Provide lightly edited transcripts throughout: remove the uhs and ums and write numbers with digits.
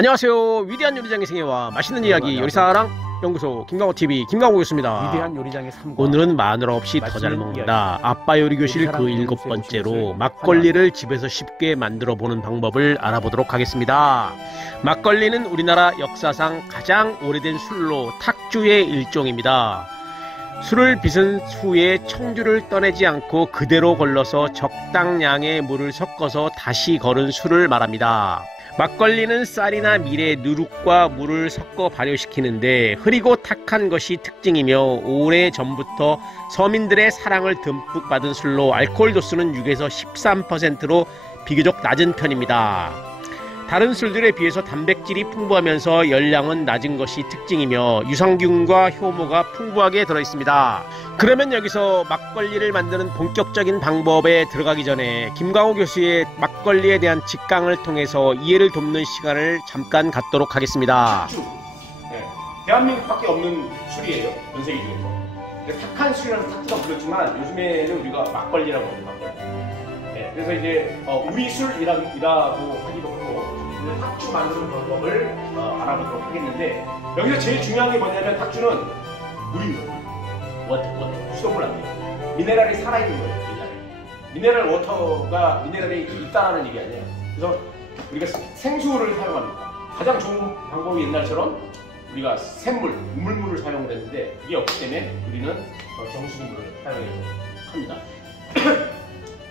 안녕하세요. 위대한 요리장의 생애와 맛있는 이야기 요리사랑 연구소 김강호TV 김강호였습니다. 위대한 요리장의 삶과 오늘은 마늘 없이 더 잘 먹는다 아빠 요리교실 그 7번째로 막걸리를 집에서 쉽게 만들어 보는 방법을 알아보도록 하겠습니다. 막걸리는 우리나라 역사상 가장 오래된 술로 탁주의 일종입니다. 술을 빚은 후에 청주를 떠내지 않고 그대로 걸러서 적당량의 물을 섞어서 다시 걸은 술을 말합니다. 막걸리는 쌀이나 밀에 누룩과 물을 섞어 발효시키는데 흐리고 탁한 것이 특징이며 오래전부터 서민들의 사랑을 듬뿍 받은 술로 알코올 도수는 6에서 13%로 비교적 낮은 편입니다. 다른 술들에 비해서 단백질이 풍부하면서 열량은 낮은 것이 특징이며 유산균과 효모가 풍부하게 들어있습니다. 그러면 여기서 막걸리를 만드는 본격적인 방법에 들어가기 전에 김강호 교수의 막걸리에 대한 직강을 통해서 이해를 돕는 시간을 잠깐 갖도록 하겠습니다. 탁주. 네. 대한민국밖에 없는 술이에요. 전 세계 중에서. 탁한 술이라서 탁주가 불렸지만 요즘에는 우리가 막걸리라고 해요. 막걸리. 네. 그래서 이제 우리 술이라고 하기도 하고 탁주 만드는 방법을 알아보도록 하겠는데, 여기서 제일 중요한 게 뭐냐면 탁주는 물입니다. 워터. 수돗물 안 돼요. 미네랄이 살아있는 거예요. 미네랄 워터가 미네랄이 있다라는 얘기 아니에요. 그래서 우리가 생수를 사용합니다. 가장 좋은 방법이 옛날처럼 우리가 샘물, 우물물을 사용을 했는데 그게 없기 때문에 우리는 정수기물을 사용해야 합니다.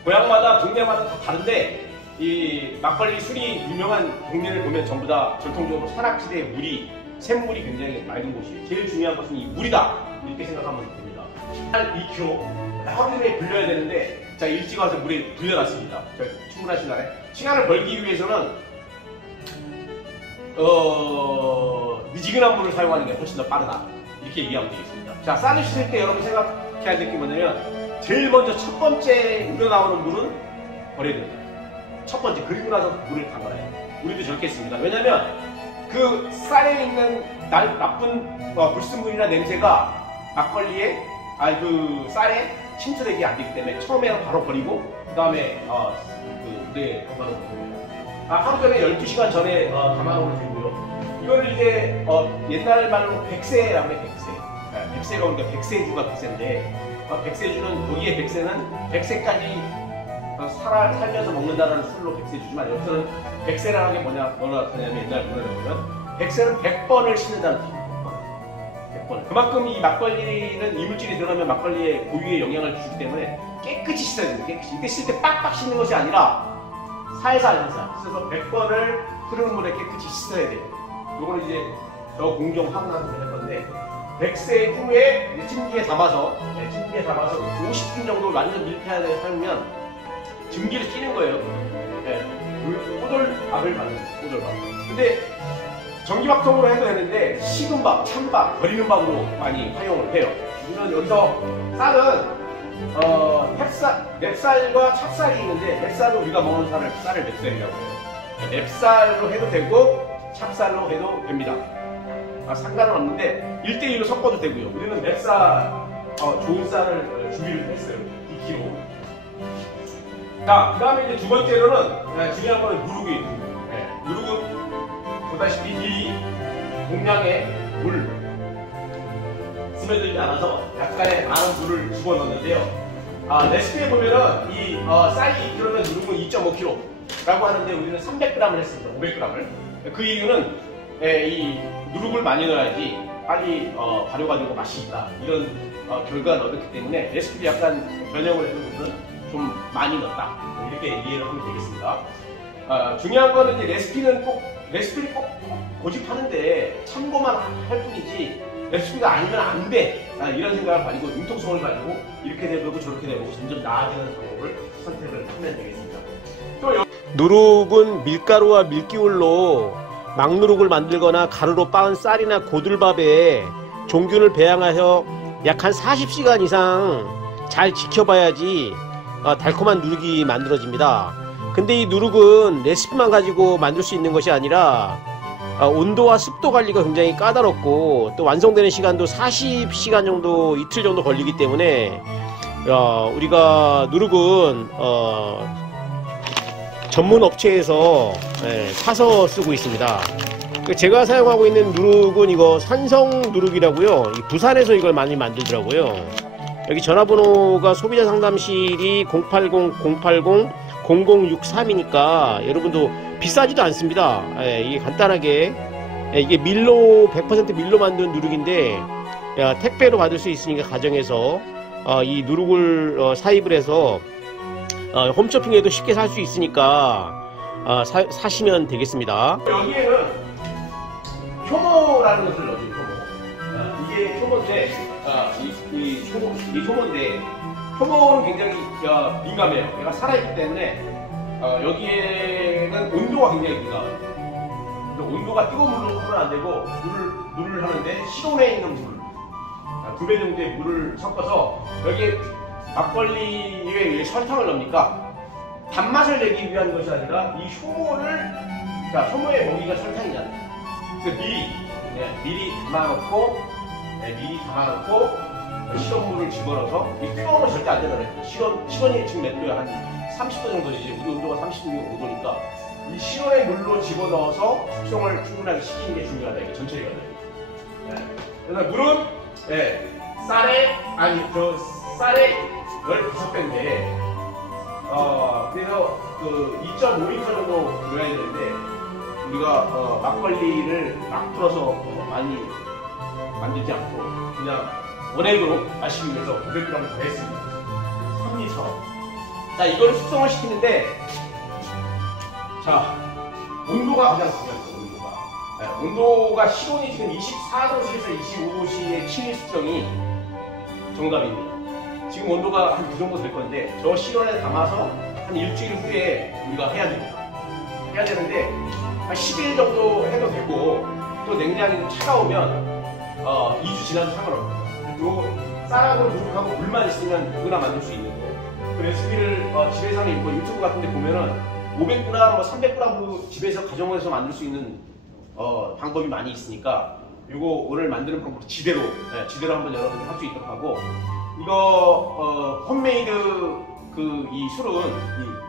고향마다 동네마다 다 다른데 이 막걸리 술이 유명한 동네를 보면 전부 다 전통적으로 산악지대의 물이, 샘물이 굉장히 맑은 곳이에요. 제일 중요한 것은 이 물이다, 이렇게 생각하면 됩니다. 2kg 하루에 불려야 되는데, 자, 일찍 와서 물에 불려놨습니다. 충분하신가요? 시간을 벌기 위해서는 미지근한 물을 사용하는 게 훨씬 더 빠르다, 이렇게 이해하면 되겠습니다. 자, 쌀을 씻을 때 여러분 생각해야 될 게 뭐냐면, 제일 먼저 첫 번째 우러나오는 물은 버려야 됩니다. 첫 번째, 그리고 나서 물을 담가요. 우리도 저렇게 했습니다. 왜냐면 그 쌀에 있는 나쁜 불순물이나 냄새가 막걸리에, 그 쌀에 침투되기 안 되기 때문에 처음에는 바로 버리고 그 다음에 물에 담가놓은 겁니다. 하루 전에 12시간 전에 담아놓으면 되고요. 이거를 이제 옛날 말로 백세라고 해요. 백세가 오니까 백세주가 백세인데, 백세주는, 거기에 백세는 백세까지 살면서 먹는다는 술로 백세주지만, 여기서는 백세라는 게 뭐냐면 옛날 문헌에 보면 백세는 100번을 씻는다는 뜻입니다. 100번. 그만큼 이 막걸리는 이물질이 들어가면 막걸리에 고유의 영향을 주기 때문에 깨끗이 씻어야 됩니다. 깨끗이. 이때 씻을 때 빡빡 씻는 것이 아니라 살살 씻어서 100번을 흐르는 물에 깨끗이 씻어야 돼요. 요거는 이제 저 공정하고 나서 할 건데, 백세 후에 찜기에 담아서 50분 정도 완전 밀폐하게 하면 증기를 찌는 거예요. 네. 꼬들밥을 만드는 거예요. 꼬들밥. 근데 전기밥통으로 해도 되는데 식은 밥, 찬밥, 버리는 밥으로 많이 활용을 해요. 우리는 여기서 쌀은 맵쌀과 찹쌀이 있는데, 맵쌀은 우리가 먹는 쌀을 맵쌀이라고 해요. 맵쌀로 해도 되고 찹쌀로 해도 됩니다. 상관은 없는데 1대1로 섞어도 되고요. 우리는 맵쌀, 좋은 쌀을 준비를 했어요. 2kg. 자, 그 다음에 이제 두 번째로는 중요한 거는 누룩이. 누룩은 보다시피 이 공량의 물 스며들지 않아서 약간의 많은 물을 집어넣는데요. 레시피에 보면은 이 쌀이 2kg면 누룩은 2.5kg 라고 하는데, 우리는 300g을 했습니다. 500g을. 그 이유는 이 누룩을 많이 넣어야지 빨리 발효가 되고 맛이 있다, 이런 결과를 얻었기 때문에 레시피를 약간 변형을 해서 우리는 좀 많이 넣었다, 이렇게 이해를 하면 되겠습니다. 중요한 거는 이제 레시피를 꼭 고집하는데 참고만 할 뿐이지, 레시피가 아니면 안 돼, 이런 생각을 가지고 융통성을 가지고 이렇게 되고 저렇게 되고 점점 나아지는 방법을 선택을 하면 되겠습니다. 또 누룩은 밀가루와 밀기울로 막누룩을 만들거나 가루로 빻은 쌀이나 고들밥에 종균을 배양하여 약 한 40시간 이상 잘 지켜봐야지 달콤한 누룩이 만들어집니다. 근데 이 누룩은 레시피만 가지고 만들 수 있는 것이 아니라 온도와 습도 관리가 굉장히 까다롭고, 또 완성되는 시간도 40시간 정도, 이틀 정도 걸리기 때문에 우리가 누룩은 전문 업체에서 사서 쓰고 있습니다. 제가 사용하고 있는 누룩은 이거 산성 누룩이라고요. 부산에서 이걸 많이 만들더라고요. 여기 전화번호가 소비자 상담실이 080-080-0063이니까 여러분도 비싸지도 않습니다. 이게 간단하게 이게 밀로 100% 밀로 만든 누룩인데 택배로 받을 수 있으니까 가정에서 이 누룩을 사입을 해서 홈쇼핑에도 쉽게 살 수 있으니까 사시면 되겠습니다. 여기에는 효모라는 것을 넣어줘요. 효모. 이게 효모인데 이 효모인데 효모는 굉장히 민감해요. 얘가 살아있기 때문에 여기에는 온도가 굉장히 민감해요. 온도가 뜨거운 물로 하면 안 되고 물을 하는데 실온에 있는 물 2배 정도의 물을 섞어서 여기에 막걸리에 왜 설탕을 넣습니까? 단맛을 내기 위한 것이 아니라 이 효모를 효모의 먹이가 설탕이잖아요. 그래서 미리 담아놓고 실온물을 집어넣어서 이 뜨거운 건 절대 안 되잖아요. 실온이 지금 몇 도야? 한 30도 정도지. 우리 온도가 36도니까 이 실온의 물로 집어넣어서 숙성을 충분하게 시키는 게 중요하다. 이게 전체적으로. 그래서 물은 쌀의 15배인데 그래서 2.5리터 정도 넣어야 되는데 우리가 막걸리를 막 풀어서 많이 만들지 않고 그냥 원액으로 마시기 위해서 500g 더 했습니다. 3리터. 자, 이걸 숙성을 시키는데 자, 온도가 가장 중요합니다. 온도가 실온이 지금 24도씨에서 25도씨의 칠리 숙성이 정답입니다. 지금 온도가 한 그 정도 될 건데 저 실온에 담아서 한 일주일 후에 우리가 해야 됩니다. 해야 되는데 한 10일 정도 해도 되고 또 냉장이 차가우면 2주 지나도 상관없습니다. 요 쌀하고 누룩하고 물만 있으면 누구나 만들 수 있는 거. 그 레시피를 집에서는 뭐 유튜브 같은 데 보면은 500g, 뭐 300g으로 집에서 가정에서 만들 수 있는 방법이 많이 있으니까 요거 오늘 만드는 방법 지대로 한번 여러분들 할 수 있도록 하고 이거 홈메이드 이 술은 이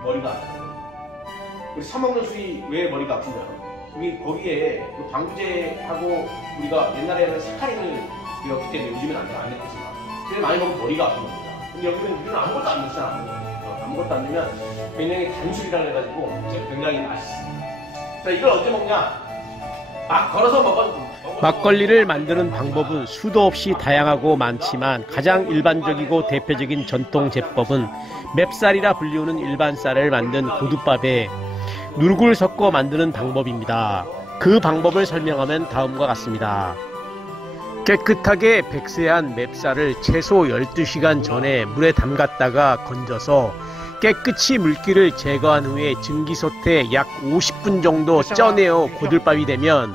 머리가 아파요. 우리 사 먹는 술이 왜 머리가 아픈가요? 거기에 방부제하고 우리가 옛날에는 사카린을 넣었기 때문에 요즘은 안 넣었지만 그래서 많이 먹으면 머리가 아픈 겁니다. 근데 여기는 우리는 아무것도 안 넣잖아. 아무것도 안 넣으면 굉장히 단술이라 해가지고 굉장히 맛있습니다. 자, 이걸 언제 먹냐? 막 걸어서 먹어도 막걸리를 만드는 방법은 수도 없이 다양하고 많지만 가장 일반적이고 대표적인 전통 제법은 맵쌀이라 불리우는 일반 쌀을 만든 고두밥에 누룩을 섞어 만드는 방법입니다. 그 방법을 설명하면 다음과 같습니다. 깨끗하게 백세한 맵쌀을 최소 12시간 전에 물에 담갔다가 건져서 깨끗이 물기를 제거한 후에 증기솥에 약 50분 정도 쪄내어 고들밥이 되면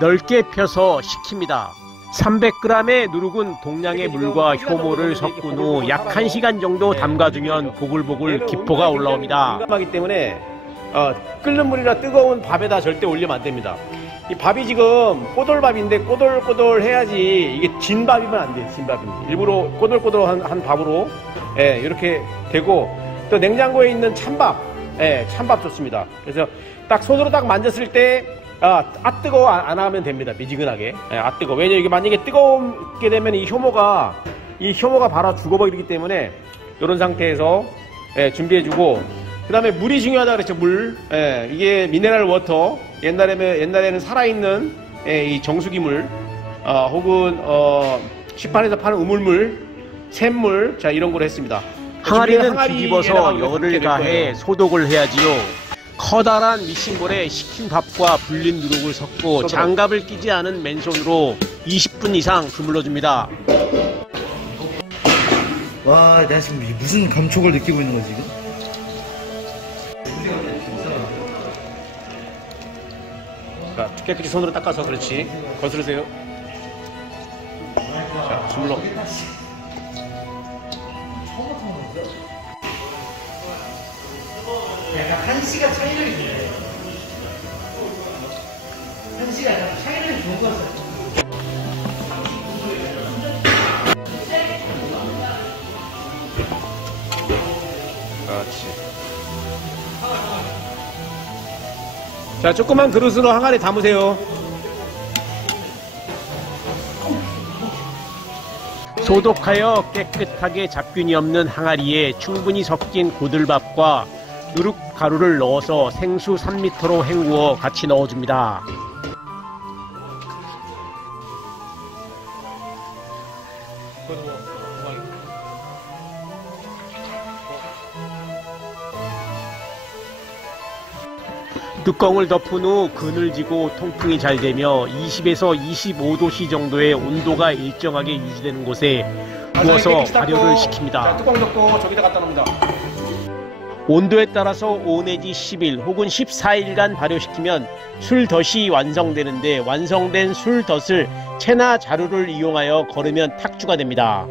넓게 펴서 식힙니다. 300g의 누룩은 동량의 물과 효모를 섞은 후 약 1시간 정도 담가두면 보글보글 기포가 올라옵니다. 민감하기 때문에 끓는 물이나 뜨거운 밥에다 절대 올리면 안 됩니다. 이 밥이 지금 꼬들밥인데 꼬들꼬들 해야지 이게 진밥이면 안 돼요. 진밥입니다. 일부러 꼬들꼬들한 밥으로 이렇게 되고 또 냉장고에 있는 찬밥 찬밥 좋습니다. 그래서 딱 손으로 딱 만졌을 때 뜨거워 안 하면 됩니다. 미지근하게 뜨거워. 왜냐 이게 만약에 뜨겁게 되면 이 효모가 바로 죽어버리기 때문에 이런 상태에서 준비해주고 그 다음에 물이 중요하다 그랬죠. 물. 이게 미네랄 워터. 옛날에는 살아있는 이 정수기 물 혹은 시판에서 파는 우물물, 샘물 자 이런 걸 했습니다. 항아리는 뒤집어서 열을 가해 소독을 해야지요. 커다란 미싱볼에 식힌 밥과 불린 누룩을 섞고 장갑을 끼지 않은 맨손으로 20분 이상 주물러줍니다. 와, 내가 지금 무슨 감촉을 느끼고 있는 거지 지금? 자, 깨끗이 손으로 닦아서 그렇지. 거스르세요. 자, 주물러. 약간 한시가 차이를 주네. 한시가 약간 차이를 좋은 것 같아. 그렇지. 자, 조그만 그릇으로 항아리 담으세요. 소독하여 깨끗하게 잡균이 없는 항아리에 충분히 섞인 고들밥과 누룩가루를 넣어서 생수 3리터로 헹구어 같이 넣어줍니다. 뚜껑을 덮은 후 그늘지고 통풍이 잘 되며 20에서 25도씨 정도의 온도가 일정하게 유지되는 곳에 구워서 발효를 시킵니다. 자, 뚜껑 덮고 저기다 갖다 놓습니다. 온도에 따라서 5 내지 10일 혹은 14일간 발효시키면 술덫이 완성되는데 완성된 술덫을 채나 자루를 이용하여 걸으면 탁주가 됩니다.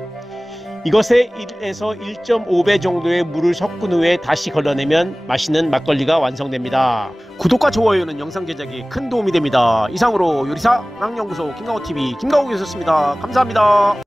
이것에 1에서 1.5배 정도의 물을 섞은 후에 다시 걸러내면 맛있는 막걸리가 완성됩니다. 구독과 좋아요는 영상 제작에 큰 도움이 됩니다. 이상으로 요리사 랑연구소 김강호TV 김강호였습니다. 감사합니다.